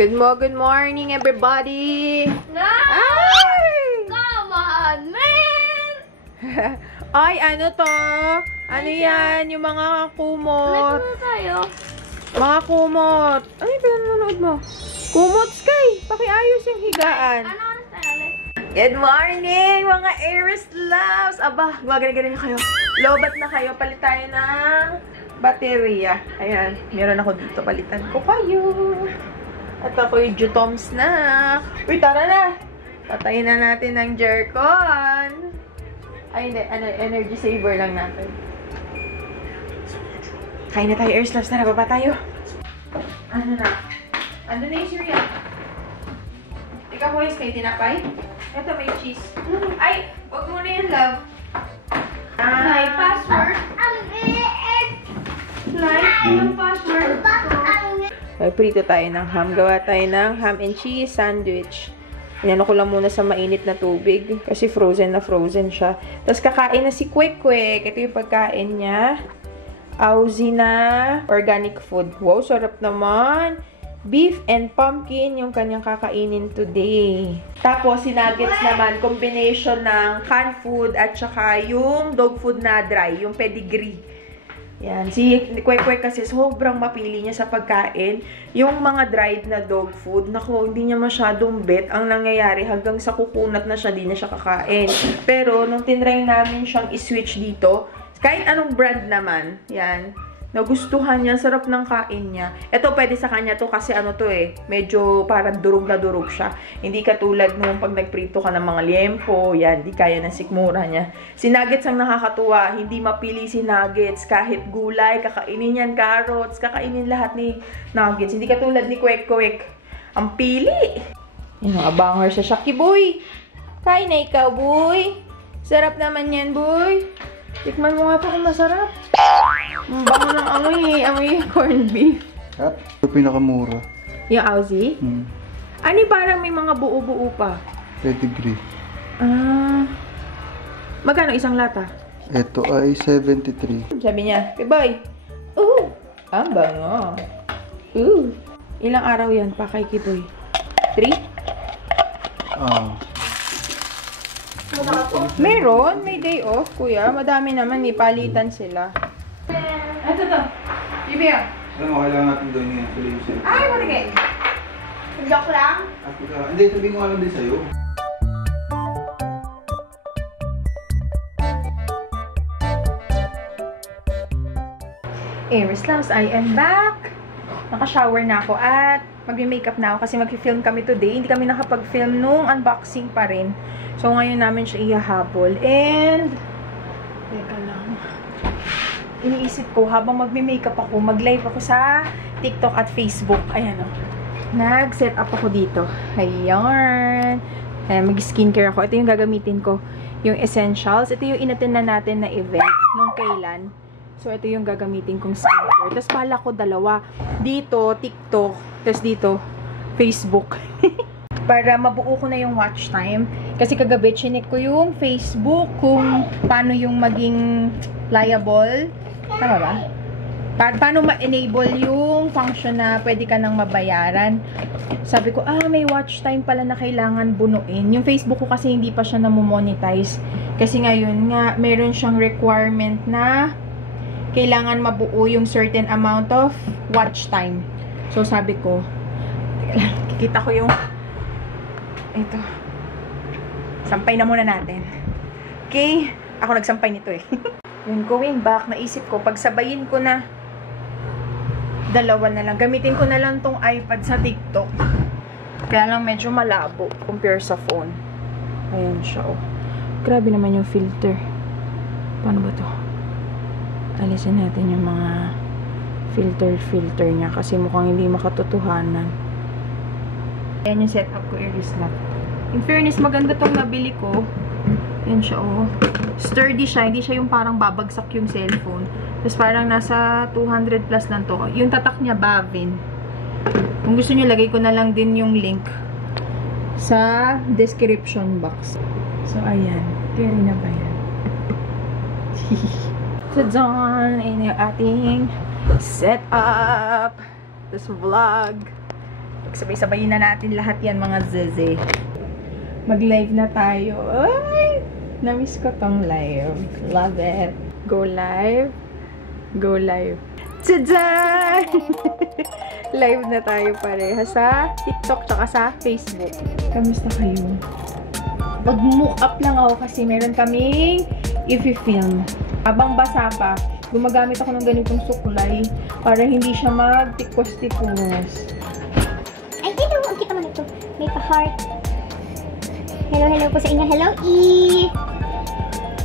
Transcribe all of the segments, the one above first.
Good morning, everybody! Ay! Come on, man! Ay, ano to? Ano yan? Yung mga kumot. Ano tayo? Mga kumot. Ano yung pinanonood mo? Kumot, Sky! Pakiayos yung higaan. Ano oras tayo ulit? Good morning, mga Aries loves! Aba, gumagana-gana kayo. Lobat na kayo. Palit tayo ng baterya. Ayan, meron ako dito. Palitan ko kayo. At ako yung Jutom snack. Uy, tara na! Patayin na natin ng Jercon. Ay, hindi. Ano, energy saver lang natin. Kain na tayo, Aries loves. Tara, baba tayo. Ano na? Ano na yung cereal? Ikaw, boys, may tinapay? Ito, may cheese. Ay, wag mo na yan, love. My password. Yung password. Ay, prito tayo ng ham. Gawa tayo ng ham and cheese sandwich. Inano ko lang muna sa mainit na tubig. Kasi frozen na frozen siya. Tapos kakain na si Kwek Kwek. Ito yung pagkain niya. Auzi na organic food. Wow, sarap naman. Beef and pumpkin yung kanyang kakainin today. Tapos, si nuggets naman, combination ng canned food at saka yung dog food na dry, yung pedigree. Yan. Si Kwek Kwek kasi sobrang mapili niya sa pagkain. Yung mga dried na dog food, naku, hindi niya masyadong bet. Ang nangyayari, hanggang sa kukunat na siya, di na siya kakain. Pero, nung tinry namin siyang i-switch dito, kahit anong brand naman, yan, nagustuhan niya, sarap ng kain niya. Ito, pwede sa kanya to kasi ano to eh, medyo parang durog na durog siya. Hindi katulad nung pag nagprito ka ng mga liempo, yan, di kaya ng sikmura niya. Si Nuggets ang nakakatuwa, hindi mapili si Nuggets. Kahit gulay, kakainin yan, carrots, kakainin lahat ni Nuggets. Hindi katulad ni Kwek Kwek. Ang pili! Yan, abangar sa Shaki, boy. Kain na ikaw, boy. Sarap naman yan, boy. Tikman mo nga pa kung masarap. Ang bango ng amoy corned beef. At ito pinakamura. Yung Auzi? Ani parang may mga buo-buo pa. Pedigree. Ah. Magkano isang lata? Ito ay 73. Sabi niya, hey boy. Ang bango. Ilang araw yan pa kay Kiboy? 3? Meron, may day off, kuya. Madami naman, palitan sila. Ito to. Ibiya. Alam mo, kailangan natin doon yung solution. Ay, matigay. Joke lang? Hindi, sabihin ko alam din sa'yo. Aries loves, I am back. Naka-shower na ako at mag-makeup na ako kasi mag-film kami today. Hindi kami nakapag-film nung unboxing pa rin. So, ngayon namin siya ihahabol. And, teka lang. Iniisip ko, habang mag-makeup ako, mag-live ako sa TikTok at Facebook. Ayan o. Nag-set up ako dito. Ayan. Ayan, mag-skincare ako. Ito yung gagamitin ko. Yung essentials. Ito yung inattend na natin na event nung kailan. So, ito yung gagamitin kong skincare. Tapos, pala ko dalawa. Dito, TikTok. Tapos dito, Facebook. Para mabuo ko na yung watch time. Kasi kagabi, chinek ko yung Facebook kung paano yung maging liable. Tama ba? Paano ma-enable yung function na pwede ka nang mabayaran. Sabi ko, may watch time pala na kailangan bunuin. Yung Facebook ko kasi hindi pa siya namomonetize. Kasi ngayon nga, meron siyang requirement na kailangan mabuo yung certain amount of watch time. So, sabi ko, kikita ko yung ito. Sampay na muna natin. Okay? Ako nagsampay nito eh. Yun, going back, naisip ko, pagsabayin ko na dalawa na lang. Gamitin ko na lang tong iPad sa TikTok. Kaya lang medyo malabo compare sa phone. Ayan siya, oh. Grabe naman yung filter. Paano ba to? Alisin natin yung mga filter niya kasi mukhang hindi makatotohanan. Ayan yung setup ko, Aries Love. In fairness, maganda tong nabili ko. Ayan siya, oh. Sturdy siya. Hindi siya yung parang babagsak yung cellphone. Tapos parang nasa 200 plus lang to. Yung tatak niya, Bavin. Kung gusto niyo, lagay ko na lang din yung link sa description box. So, ayan. Carry na ba yan? So, done. Ayan yung ating setup. This vlog. Pagsabay-sabayin na natin lahat yan, mga zeze. Mag-live na tayo. Ay! Na-miss ko tong live. Love it. Go live. Go live. Tadaan! Live na tayo pareha sa TikTok tsaka sa Facebook. Kamusta kayo? Mag-mock up lang ako kasi meron kaming i-film. Habang basa pa, gumagamit ako ng ganitong suklay para hindi siya magtikos-tikos. Ay, hello! Ang kita man ito. May pa-heart. Hello, hello po sa inyo. Hello, E!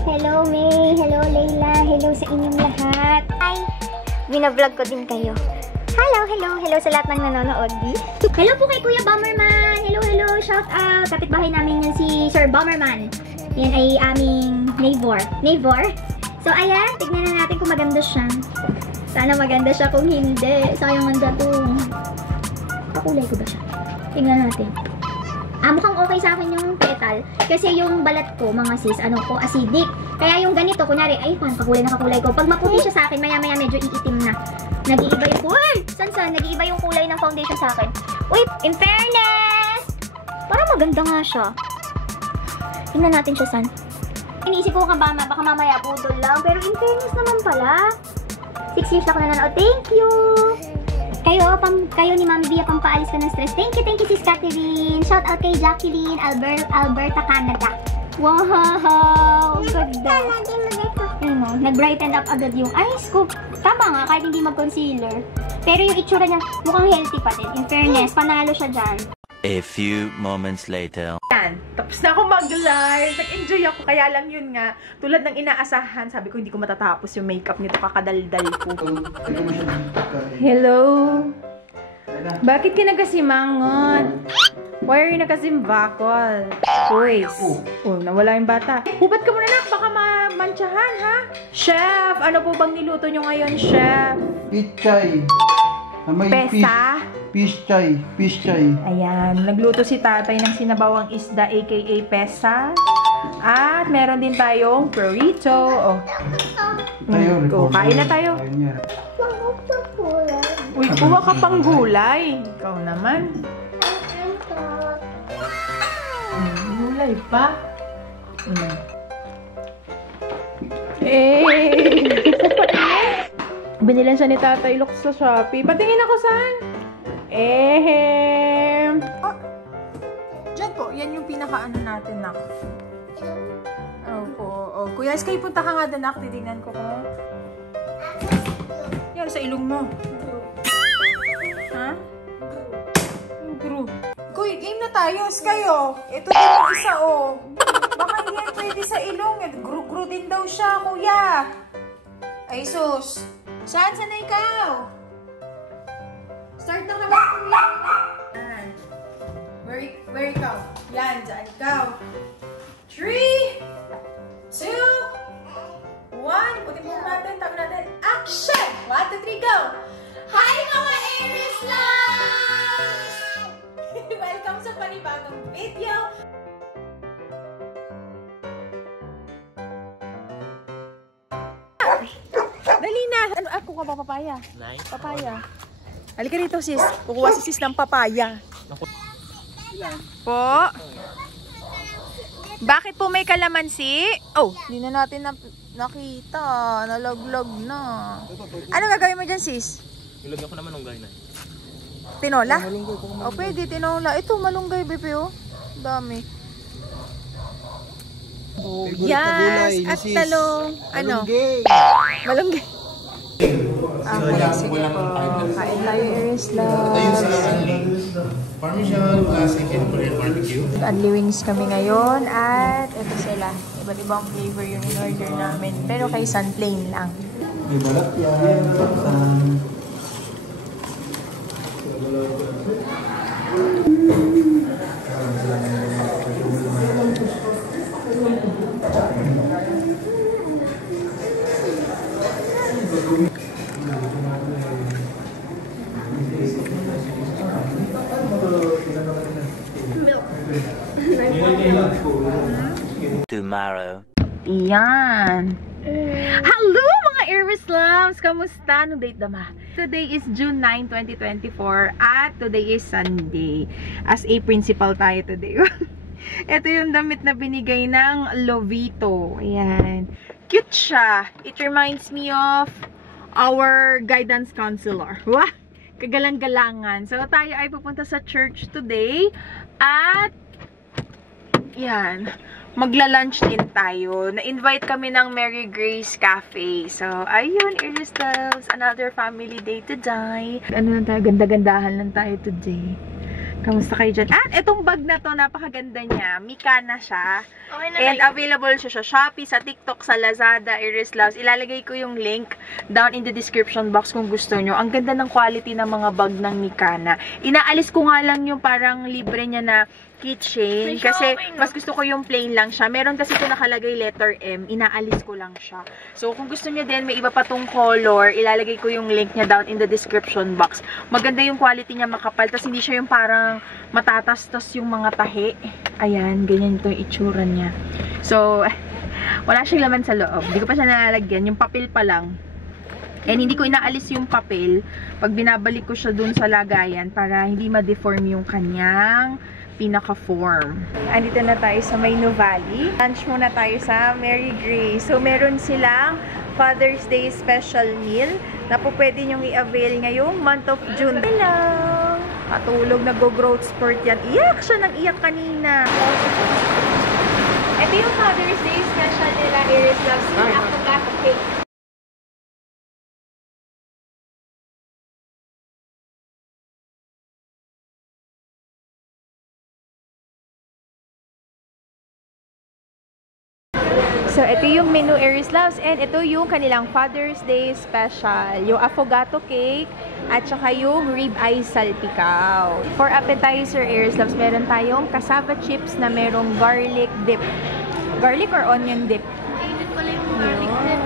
Hello, May. Hello, Layla. Hello sa inyong lahat. Hi! Binablog ko din kayo. Hello, hello, hello sa lahat ng nanonood. Hello po kay Kuya Bomberman. Hello, hello. Shout out. Kapitbahay namin yan si Sir Bomberman. Yan ay aming neighbor. Neighbor? So, ayan. Tignan na natin kung maganda siya. Sana maganda siya. Kung hindi, sayang ang datong. Kakulay ko ba siya? Tignan natin. Mukhang okay sa akin yung petal. Kasi yung balat ko, mga sis, acidic. Kaya yung ganito, kunyari, ay, parang kakulay na kakulay ko. Pag maputi siya sa akin, maya-maya medyo iitim na. Nag-iiba yung kulay. San? Nag-iiba yung kulay ng foundation sa akin. Uy, in fairness! Parang maganda nga siya. Tingnan natin siya, San. Iniisip ko baka mamaya budol lang. Pero in fairness naman pala. 6 years na ako nanonood. Thank you! Kayo ni Mami Bia, pampaalis ka ng stress. Thank you, Sis Catherine. Shout out kay Jacqueline, Alberta, Canada. Wow! Ang ganda. Nag-brighten up agad yung eyes ko. Tama nga, kahit hindi mag-concealer. Pero yung itsura niya, mukhang healthy pa din. In fairness, panalo siya dyan. A few moments later. Yan. Tapos na ako mag-live. Nag-enjoy ako. Kaya lang yun nga. Tulad ng inaasahan, sabi ko hindi ko matatapos yung makeup nito. Kakadaldal ko. Hello? Bakit ka nagkasimangot? Why are you nagkasimbakol? Boys. Oh, nawala yung bata. Hubat ka muna, nak. Baka mamantsahan, ha? Chef, ano po bang niluto nyo ngayon, chef? Pichay. May Pesa? Pichay. Ayan, nagluto si tatay ng sinabawang isda aka pesa. At meron din tayong burrito. Oh. Kain na tayo. Uy, kuha ka pang gulay. Ikaw naman. Gulay pa. Binilan siya ni Tatay Lux sa Shopee. Patingin ako saan? Diyan po. Yan yung pinaka-ano natin, nak. Opo. Oh, Kuya Sky, punta ka nga doon, nak. Titignan ko kung... Yan, sa ilong mo. Ha? Yung group. Kuy, game na tayo. Sky, oh. Ito din yung isa, oh. Baka hindi yan pwede sa ilong. Gru-gru din daw siya, kuya. Ay, sus. Saan na ikaw? Start na kami. Yan. Where ikaw? Yan, dyan ikaw. 3, 2, 1. Putin mo natin. Tabi natin. Action! 1, 2, 3, go! Hi mga Aries Loves! Welcome sa panibagong video. Dali na! Ano, ako ka ba papaya? Papaya. Halika rito, sis. Kukuha si sis ng papaya. Po? Bakit po may kalamansi? Oh, hindi na natin nakita. Nalaglag na. Ano gagawin mo dyan, sis? Ilagyan ko naman ng gay na. Tinola? Oh, pwede, tinola. Ito, malunggay, bebe, oh. Dami. Oh, yes! At talong. Ano? Malunggay. Sige po. Kain tayo, Aries Loves. Parmesan, second barbecue. Only wings kami ngayon at ito sila. Iba't ibang flavor yung in-order namin. Pero kay San plain lang. May balat yan. Tomorrow. Yan. Hello mga Iris Loves! Kamusta? Anong date dama? Today is June 9, 2024 at today is Sunday. As a principal tayo today. Ito yung damit na binigay ng Lovito. Ayan. Cute siya. It reminds me of our guidance counselor. Wah! Kagalang-galangan. So, tayo ay pupunta sa church today. At, yan. Magla-lunch din tayo. Na-invite kami ng Mary Grace Cafe. So, ayun, Iris Loves. Another family day today. Ano lang tayo? Ganda-gandahan lang tayo today. Kamusta kayo dyan? At itong bag na to, napakaganda niya. Mikana siya. Okay na. And available siya sa Shopee, sa TikTok, sa Lazada, Iris Loves. Ilalagay ko yung link down in the description box kung gusto nyo. Ang ganda ng quality ng mga bag ng Mikana. Inaalis ko nga lang yung parang libre niya na keychain. Kasi mas gusto ko yung plain lang siya. Meron kasi ito nakalagay letter M. Inaalis ko lang siya. So, kung gusto niyo din, may iba pa tong color. Ilalagay ko yung link niya down in the description box. Maganda yung quality niya, makapal. Tapos hindi siya yung parang matatastos yung mga tahi. Ayan, ganyan ito yung itsura niya. So, wala siyang laman sa loob. Hindi ko pa siya nalalagyan. Yung papel pa lang. And hindi ko inaalis yung papel pag binabalik ko siya dun sa lagayan para hindi ma-deform yung kanyang pinaka-form. Andito na tayo sa Mayno Valley. Lunch muna tayo sa Mary Grace. So, meron silang Father's Day special meal na po pwede nyong i-avail ngayong month of June. Hello! Patulog, nag-growth spurt yan. Iyak siya ng iyak kanina. Ito yung Father's Day special nila, Iris Loves. Yung avocado cake. So, ito yung menu Iris Loves and ito yung kanilang Father's Day special. Yung affogato cake at saka yung ribeye salpicao. For appetizer Iris Loves, meron tayong cassava chips na merong garlic dip. Garlic or onion dip? Kainin pala yung garlic dip.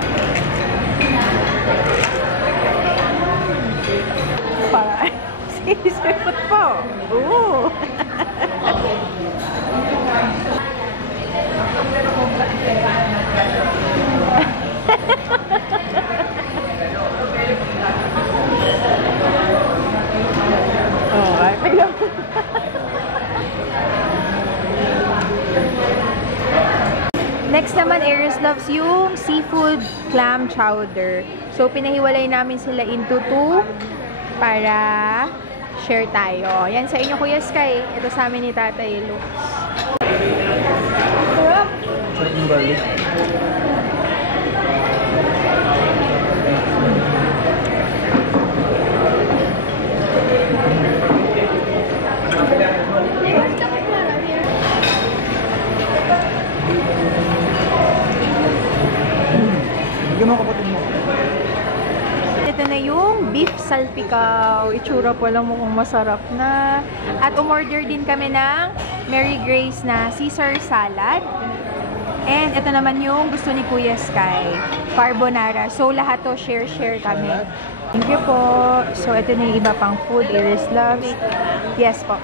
Para sinisipot po. Ooh! Oh, ay lang. Next naman, Iris Loves yung seafood clam chowder. So, pinahiwalay namin sila into 2 para share tayo. Yan sa inyo, Kuya Sky. Ito sa amin ni Tatay Lux. Sarap ng garlic. Bigyan mo kapatid mo. Ito na yung beef salpicao. Itsura pa lang mukhang masarap na. At umorder din kami ng Mary Grace na Caesar salad. And ito naman yung gusto ni Kuya Sky, carbonara. So lahat to share kami. Thank you po. So ito na yung iba pang food Iris Loves. Yes po.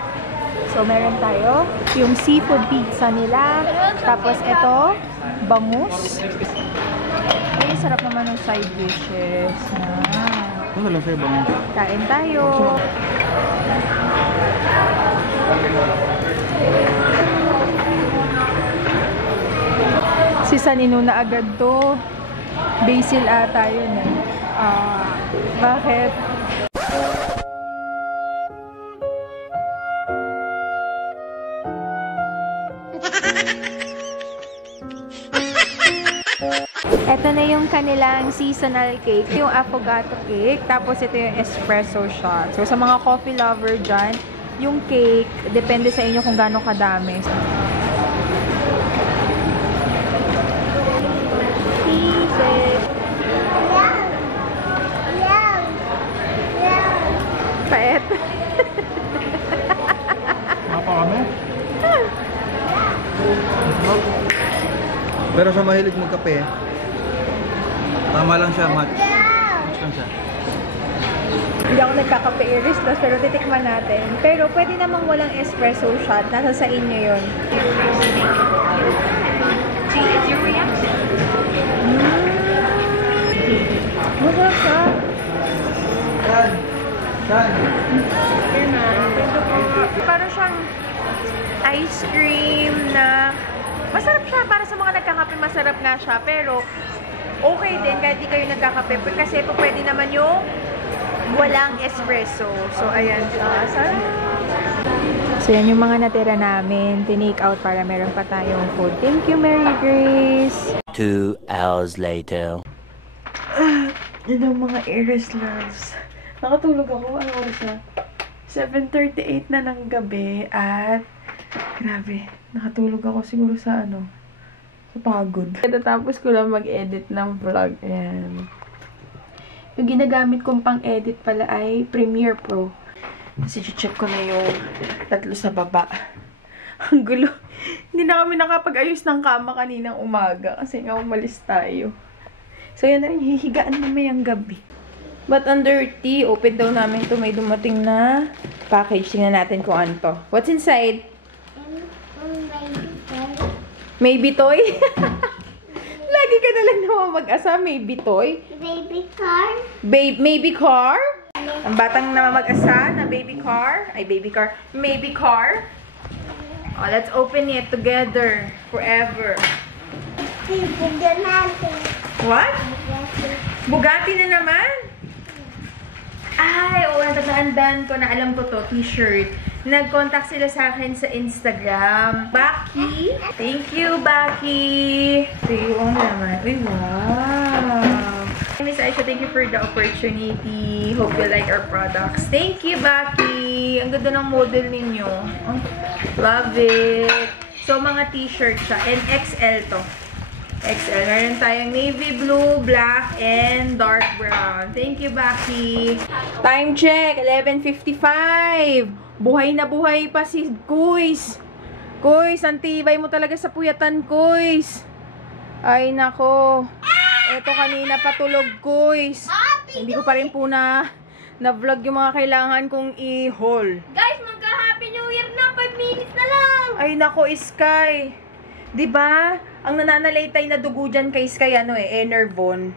So meron tayo yung seafood pizza nila. Tapos ito, bangus. Ay, sarap naman ng side dishes. Ano lang sa'yo bang? Kain tayo. Si Sanino na agad to. Basil ata yun eh. Bakit? Ito na yung kanilang seasonal cake. Yung affogato cake. Tapos ito yung espresso shot. So sa mga coffee lover dyan, yung cake, depende sa inyo kung gaano kadami. Paet. Mapa kami? Pero sa mahilig magkape, tama lang siya, match lang siya. Hindi ako nagkakape Iris Loves, pero titikman natin. Pero pwede namang walang espresso shot. Nasa sa inyo yun. Is your reaction? Masarap siya. Yan. Yan. Yan na. Ito po. Para siyang ice cream na masarap siya. Para sa mga nagkakape, masarap nga siya. Pero, okay din kahit di kayo nagkakape. Kasi po pwede naman yung walang espresso. So, ayan siya. Sarap. So, yan yung mga natira namin. Tinake out para meron pa tayong food. Thank you, Mary Grace. 2 hours later. Yan ang mga Aries loves. Nakatulog ako. Ano oras na? 7:38 na ng gabi. At, grabe. Nakatulog ako siguro sa sa pagod. Tapos ko lang mag-edit ng vlog. Ayan. Yung ginagamit kong pang-edit pala ay Premiere Pro. Kasi check ko na yung tatlo sa baba. Ang gulo. Hindi na kami nakapag-ayos ng kama kaninang umaga. Kasi nga umalis tayo. So, yan na rin. Hihigaan mamayang gabi. But under tea, open daw namin to. May dumating na package. Tingnan natin kung ano to. What's inside? Maybe toy? Lagi ka na lang naman mag-asa. Maybe toy? Baby car. Maybe car? Ang batang na mag-asa na baby car. Ay, baby car. Maybe car. Oh, let's open it together. Forever. What? Bugatti na naman? Ay, oo, natandaan ko na alam ko to. T-shirt. Nag-contact sila sa akin sa Instagram. Baki. Thank you, Baki. Ito yung naman. Uy, wow. Miss Aisha, thank you for the opportunity. Hope you like our products. Thank you, Baki. Ang ganda ng model ninyo. Oh, love it. So, mga t-shirt siya. And XL to. XL. Meron tayong navy blue, black, and dark brown. Thank you, Baki. Time check. 11:55. Buhay na buhay pa si Kuys. Kuys, ang tibay mo talaga sa puyatan, Kuys. Ay, nako. Eto kanina patulog, Kuys. Hindi ko pa rin po na-vlog yung mga kailangan kong i-haul. Guys, magka-Happy New Year na. 5 minutes na lang. Ay, nako, Sky. Diba? Ang nananalaytay na dugo dyan kay Sky, Enervon.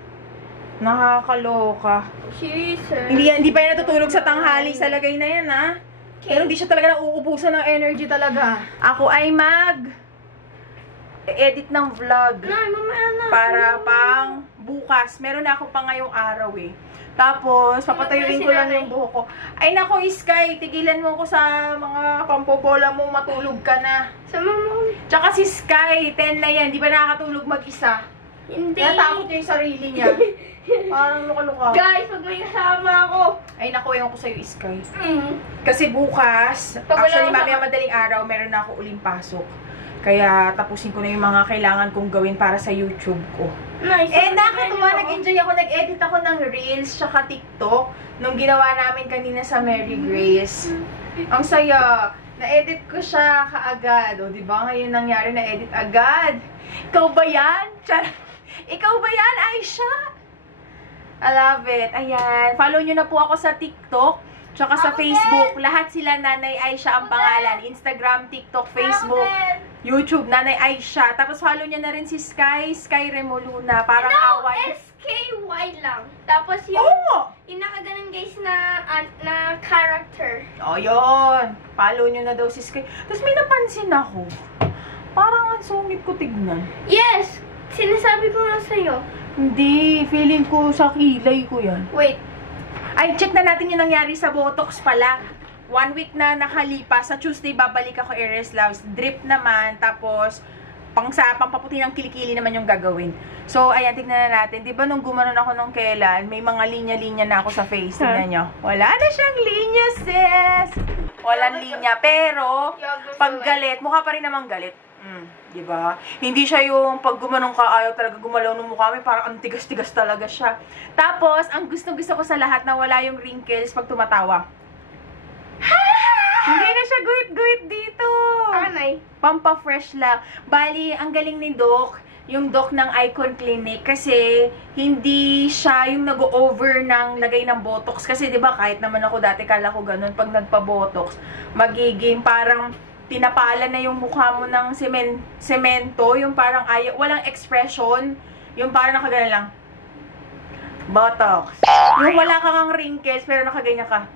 Nakakaloka. Hindi pa yan natutulog sa tanghali sa lagay na yan, ha? Pero hindi siya talaga nauubusan ng energy talaga. Ako ay edit ng vlog. Para pang bukas. Meron na ako pa ngayong araw eh. Tapos, papatayuin ko lang yung buhok ko. Ay nako, Sky, tigilan mo ko sa mga pampobola mo, matulog ka na. Tsaka si Sky, 10 na yan, di ba nakakatulog mag-isa? Hindi. Natakot niya yung sarili niya. Parang luka-luka. Guys, pag may kasama ako. Ay nako, ewan ko sa'yo, Sky. Kasi bukas, actually mamaya madaling araw, meron na ako uling pasok. Kaya tapusin ko na yung mga kailangan kong gawin para sa YouTube ko. Nice. Nakakatuwa, nag-enjoy ako. Nag-edit ako ng Reels tsaka TikTok nung ginawa namin kanina sa Mary Grace. Ang saya. Na-edit ko siya kaagad. O, diba? Ngayon nangyari, na-edit agad. Ikaw ba yan? Ikaw ba yan, Aisha? I love it. Ayan. Follow nyo na po ako sa TikTok. Tsaka sa Facebook. Lahat sila Nanay Aisha ang pangalan. Instagram, TikTok, Facebook, YouTube, Nanay Aisha. Tapos follow niya na rin si Sky Remoluna. Parang away. SKY lang. Tapos yung nakaganon guys na character. O, yun. Follow niyo na daw si Sky. Tapos may napansin ako. Parang ang sungit ko tignan. Yes! Sinasabi ko nga sa'yo. Hindi. Feeling ko sa kilay ko yan. Wait. Ay, check na natin yung nangyari sa Botox pala. 1 week na nakalipas. Sa Tuesday, babalik ako Aries Loves. Drip naman. Tapos, pampaputi ng kilikili naman yung gagawin. So, ayan, tignan na natin. Diba nung gumanon ako nung kailan, may mga linya-linya na ako sa face. Tignan nyo. Wala na siyang linya, sis! Walang linya. Pero, pag galit, mukha pa rin naman galit. Diba? Hindi siya yung pag gumanong ka, ayaw talaga gumalaw ng mukha. May parang ang tigas-tigas talaga siya. Tapos, ang gusto-gusto ko sa lahat na wala yung wrinkles pag tumatawa. Hindi na siya guhit-guhit dito. Anay. Pampa-fresh lang. Bali, ang galing ni Doc, yung Doc ng Icon Clinic, kasi hindi siya yung nag-over ng lagay ng Botox. Kasi diba, kahit naman ako dati, kala ko ganun, pag nagpa-Botox, magiging parang pinapala na yung mukha mo ng semento, yung parang walang expression, yung parang nakagana lang. Botox. Yung wala kang wrinkles, pero nakaganyan ka.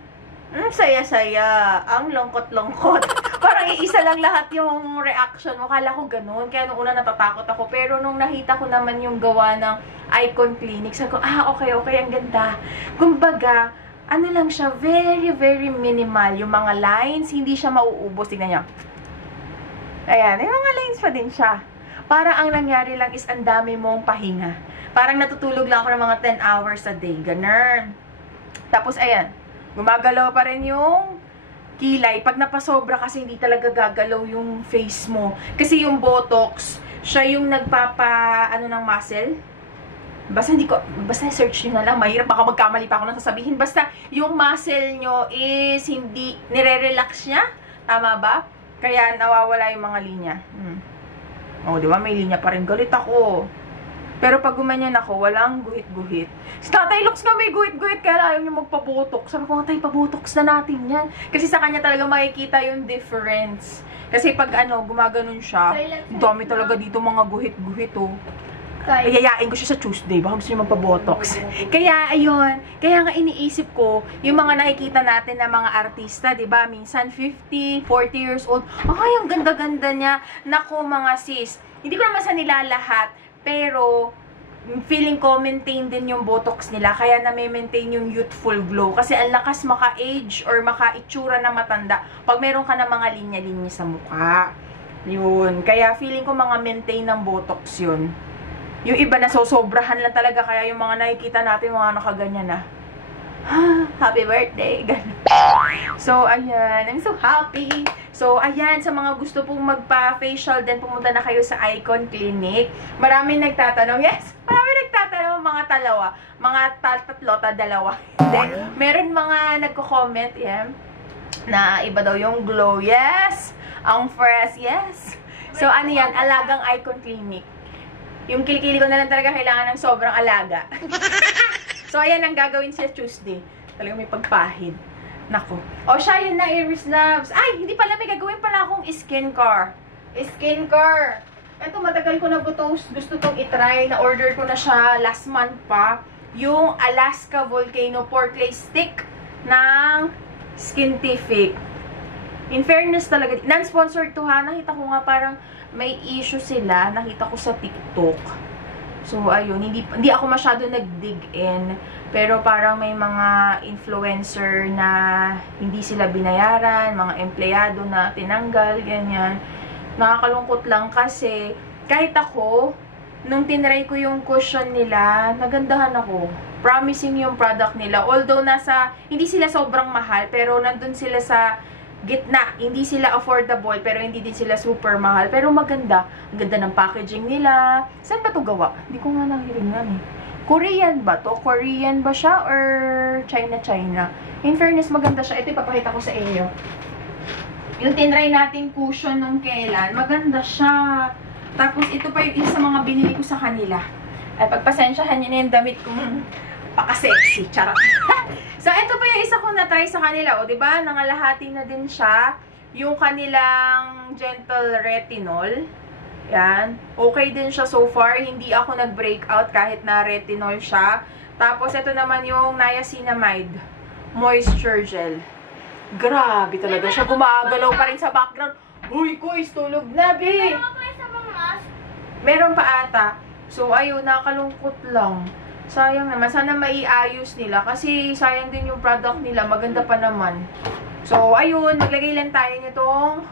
Saya-saya. Ang lungkot-lungkot. Parang iisa lang lahat yung reaction mo. Kala ko ganun. Kaya nung una natatakot ako. Pero nung nakita ko naman yung gawa ng Icon Clinic, sabi ko, okay, ang ganda. Kumbaga, ano lang siya, very, very minimal. Yung mga lines, hindi siya mauubos. Tingnan niyo. Ayan, may mga lines pa din siya. Parang ang nangyari lang is ang dami mong pahinga. Parang natutulog lang ako ng mga 10 hours a day. Ganun. Tapos, ayan. Gumagalaw pa rin yung kilay. Pag napasobra kasi hindi talaga gagalaw yung face mo. Kasi yung Botox, siya yung ng muscle. Basta search nyo na lang. Mahirap, baka magkamali pa ako nang sasabihin. Basta yung muscle nyo is hindi, nire-relax niya. Tama ba? Kaya nawawala yung mga linya. Di ba? May linya pa rin. Galit ako. Pero pag gumanyan ako, walang guhit-guhit. Si Tatay Lux nga may guhit-guhit, kaya ayaw niya magpabotox. Sabi ko, Tay, pabotox na natin yan. Kasi sa kanya talaga makikita yung difference. Kasi pag gumaganon siya, dami talaga dito mga guhit-guhit, oh. Yayain ko siya sa Tuesday, baka gusto niya magpabotox. Kaya, ayun, kaya nga iniisip ko, yung mga nakikita natin na mga artista, diba? Minsan 50, 40 years old, ay, ang ganda-ganda niya. Naku, mga sis, hindi ko naman sa nila lahat, pero feeling ko maintain din yung Botox nila, kaya na-maintain yung youthful glow. Kasi ang lakas maka-age or maka-itsura na matanda pag meron ka na mga linya-linya sa mukha. Yun. Kaya feeling ko mga maintain ng Botox yun. Yung iba na sosobrahan lang talaga, kaya yung mga nakikita natin, mga nakaganyan na. Happy birthday! So, ayan. I'm so happy. So, ayan. Sa mga gusto pong magpa-facial din, pumunta na kayo sa Icon Clinic. Maraming nagtatanong. Yes! Maraming nagtatanong. Mga talawa. Mga tatlo, dalawa. Meron mga nagko-comment, yan. Na iba daw yung glow. Yes! Ang fresh. Yes! So, ano yan? Alagang Icon Clinic. Yung kilikili ko na lang talaga kailangan ng sobrang alaga. So, ayan ang gagawin sa Tuesday. Talaga may pagpahid. Nako. O, siya yun na, Iris Loves. Ay, hindi pala. May gagawin pala akong skincare. Skincare. Ito, matagal ko na gusto tong itry. Na-order ko na siya last month pa. Yung Alaska Volcano Pore Clay Stick ng Skintific. In fairness talaga. Non-sponsored to, ha. Nakita ko nga parang may issue sila. Nakita ko sa TikTok. So, ayun, hindi ako masyado nag-dig in, pero parang may mga influencer na hindi sila binayaran, mga empleyado na tinanggal, ganyan. Nakakalungkot lang kasi, kahit ako, nung tinry ko yung cushion nila, nagandahan ako. Promising yung product nila. Although hindi sila sobrang mahal, pero nandun sila sa gitna. Hindi sila affordable, pero hindi din sila super mahal. Pero maganda. Ang ganda ng packaging nila. Saan ba ito gawa? Hindi ko nga nahiringan eh. Korean ba to? Korean ba siya? Or China? In fairness, maganda siya. Ito ipapakita ko sa inyo. Yung tinry natin cushion nung kailan, maganda siya. Tapos ito pa yung isa sa mga binili ko sa kanila. Ay, pagpasensyahan nyo na yung damit kong paka-sexy. Charot. So, ito pa yung isa ko na-try sa kanila. O, diba? Nangalahati na din siya. Yung kanilang Gentle Retinol. Yan. Okay din siya so far. Hindi ako nag-breakout kahit na retinol siya. Tapos, ito naman yung Niacinamide Moisture Gel. Grabe talaga siya. Gumagalaw pa rin sa background. Uy, kuys, tulog na, be! Meron pa ata. So, ayun, nakalungkot lang. Sayang naman. Sana maiayos nila. Kasi sayang din yung product nila. Maganda pa naman. So, ayun. Maglagay lang tayo nitong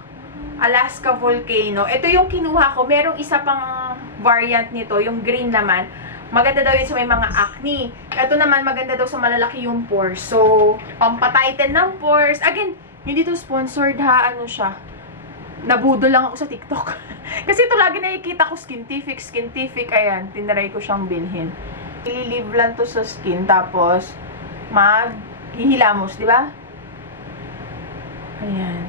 Alaska Volcano. Ito yung kinuha ko. Merong isa pang variant nito. Yung green naman. Maganda daw yun sa may mga acne. Ito naman, maganda daw sa malalaki yung pores. So, pampatighten ng pores. Again, hindi to sponsored ha. Ano siya? Nabudol lang ako sa TikTok. Kasi ito lagi nakikita ko Skintific. Ayan, tinaray ko siyang bilhin. Ililive lang to sa skin, tapos maghihilamos, di ba? Ayan.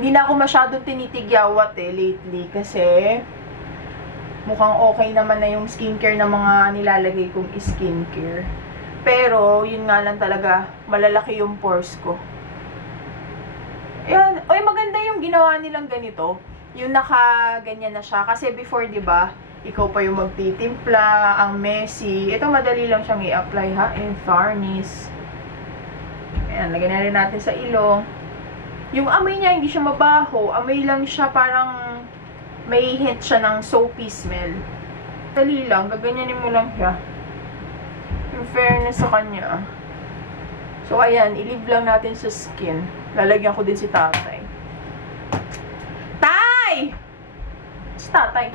Hindi na ako masyadong tinitigyawat lately kasi mukhang okay naman na yung skincare na mga nilalagay kong skincare. Pero, yun nga lang talaga, malalaki yung pores ko. Ayan. Oy, maganda yung ginawa nilang ganito. Yung naka-ganyan na siya. Kasi before, di ba, ikaw pa yung magtitimpla, ang messy. Ito, madali lang siyang i-apply, ha? And varnish. Ayan, lagyan na rin natin sa ilong. Yung amoy niya, hindi siya mabaho. Amoy lang siya, parang may hint siya ng soapy smell. Dali lang, gaganyanin mo lang siya. In fairness sa kanya. So, ayan, i-leave lang natin sa skin. Lalagyan ko din si tatay. Tay! Si tatay.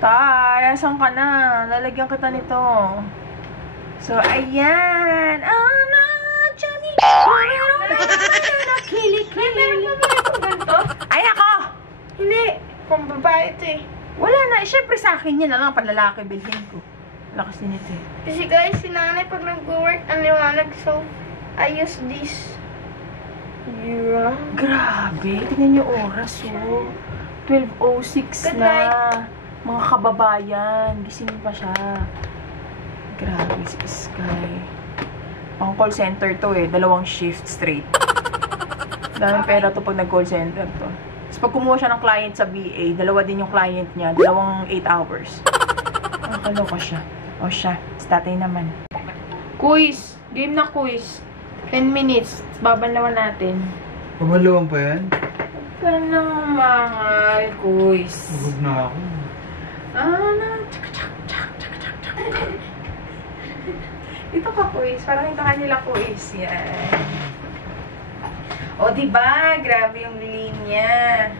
Tay, asan ka na? Lalagyan kita nito. So, ayan. Ano, Johnny? Ay, ako! Hindi. Pang babae ito eh. Wala na. Siyempre sa akin yan. Alam, panlalaki, bilhin ko. Lakas din ito eh. Kasi guys, si nanay pag nag-work, ang liwanag. So, I use this. Yeah. Grabe. Tingnan yung oras, oh. 12:06 na. Mga kababayan. Gising pa siya. Grabe si Sky. Pang call center to eh. 2 shift straight. Daming pera to pag nag-call center to. Tapos pag kumuha siya ng client sa BA, 2 din yung client niya. 2 8 hours. Nakakaloka siya. O siya. Si tatay naman. Quiz. Game na quiz. 10 minutes. Babanlawan natin. Pamalawang pa yan? Huwag ka nang mahal. Quiz. Huwag na ako. Dito ka, quiz. Parang ito kanila quiz. Yan. O, diba? Grabe yung linya.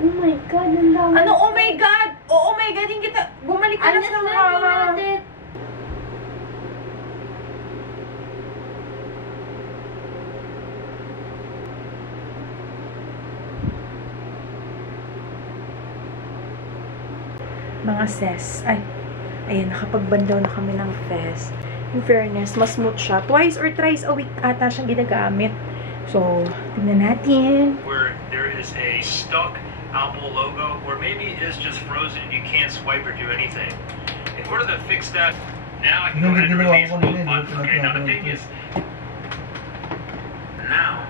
Oh my God, ang dami. Ano? Oh my God! Oh my God! Hindi kita... Bumalik ka na sa mga... Mga ses. Ay. Ayan, nakapagbandaw na kami ng fest. In fairness, mas smooth siya. Twice or thrice a week ata siyang ginagamit. So, tingnan natin. Where there is a stuck Apple logo, or maybe it is just frozen and you can't swipe or do anything. In order to fix that, now I can go ahead and release both buttons. Okay, now the thing is, now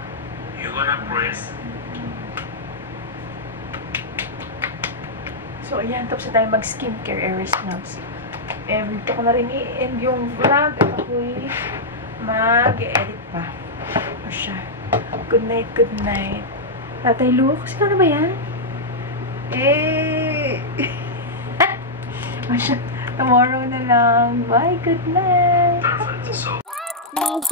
you're gonna press. So, ayan. Tapos na tayo mag-skincare Aries Nubs. And ito ko na rin i-end yung vlog. At ako'y mag-edit pa. O siya. Good night, good night. Tatay Luke, sino na ba yan? Eh! O siya. Tomorrow na lang. Bye, good night. So Bye.